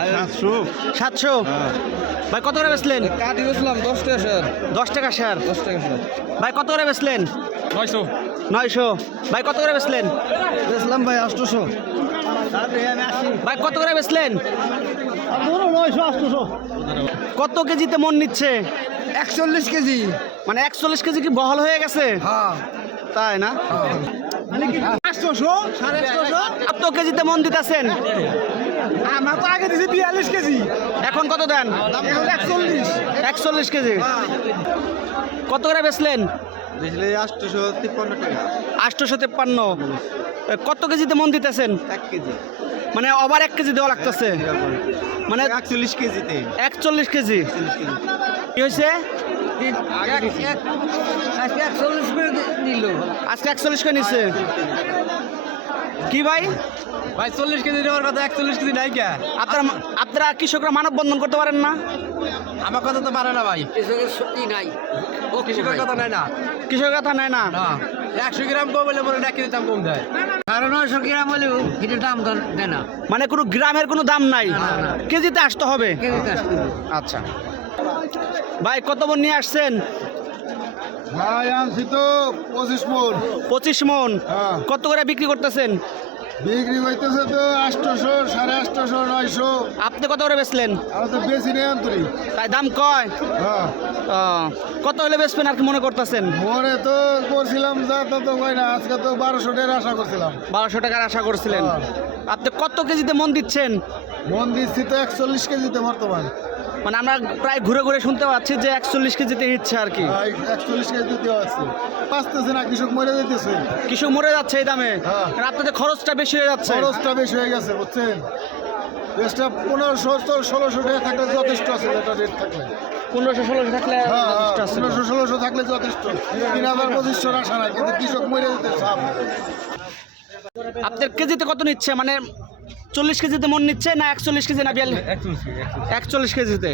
700 ভাই কত করে বেচলেন? কাটি বেচলাম 10 টাকা শেয়ার। 10 টাকা শেয়ার। 10 টাকা শেয়ার। ভাই কত করে বেচলেন? 900 ভাই কত করে বেচলেন? বেচলাম ভাই 800। ভাই কত করে বেচলেন? 900 800। কত কেজিতে মন নিচ্ছে? 41 কেজি। মানে 41 কেজি কি বহল হয়ে গেছে? হ্যাঁ তাই না? 800 150 কত কেজিতে মন দিতেছেন? আমরা তো আগে দিছি 42 কেজি। এখন কত দেন? এখন 41। 41 কেজি। কত করে বেচলেন? বেচলে 853 টাকা। 853। কত কেজিতে মন দিতেছেন? 1 কেজি। মানে ওভার 1 কেজি দেওয়া লাগতেছে, মানে 41 কেজিতে। 41 কেজি। কি হয়েছে? আজকে 41 করে নিল। আজকে 41 করে নিচ্ছে। কি ভাই ভাই 40 কেজি নেওয়ার কথা 41 কেজি নাই কে? আপনারা কৃষকরা মানববন্ধন করতে পারেন না? আমার কথা তো পারে না ভাই। কৃষকের শক্তি নাই। ও কৃষকের কথা নাই না। কৃষকের কথা নেয় না। 100 গ্রাম কম হলে পরে 1 কেজি দাম কম দেয়। 900 গ্রাম হলেও এটা দাম দেয় না। মানে কোনো গ্রামের কোনো দাম নাই, না। কেজিতে আসতে হবে। কেজিতে আসতে হবে। আচ্ছা ভাই কত মন নিয়ে আসছেন? ভাই আনছি তো 25 মণ। 25 মন। হ্যাঁ। কত করে বিক্রি করতেছেন? বিক্রি হইতেছে তো 800 850 900। আপনি কত করে বেচলেন? আমরা তো বেশি নেই আন্তরিক। তাই দাম কয়? হ্যাঁ কত হলে বেচবেন আর কি মনে করতেছেন? মনে তো করছিলাম যা তো কই না, আজকে তো 1200 টাকার আশা করছিলাম। 1200 টাকার আশা করছিলেন। হ্যাঁ। আপনি কত কেজিতে মন দিচ্ছেন? মন দিচ্ছি তো 41 কেজিতে বর্তমান। মানে আমরা প্রায় ঘুরে ঘুরে শুনতে পাচ্ছি যে 41 কেজিতে নিচ্ছে আর কি। 41 কেজি দেওয়া আছে। পাঁচতেছে না, কৃষক মরে যেতেছে। কিছু মরে যাচ্ছে এই দামে। হ্যাঁ। আর আপনাদের খরচটা বেশি হয়ে যাচ্ছে। খরচটা বেশি হয়ে গেছে বুঝছেন। বেশটা 1500 1600 টাকা থাকলে যথেষ্ট আছে, এটা রেট থাকলে। 1500-1600 থাকলে হ্যাঁ যথেষ্ট আছে। 1500 1600 থাকলে যথেষ্ট। 3000-2500 আশা নাই, কিন্তু কৃষক মরে যেতে চাপ। আপনার কেজিতে কত নিচ্ছে? মানে 40 কেজিতে মন নিচ্ছে না 41 কেজি না 41 কেজিতে?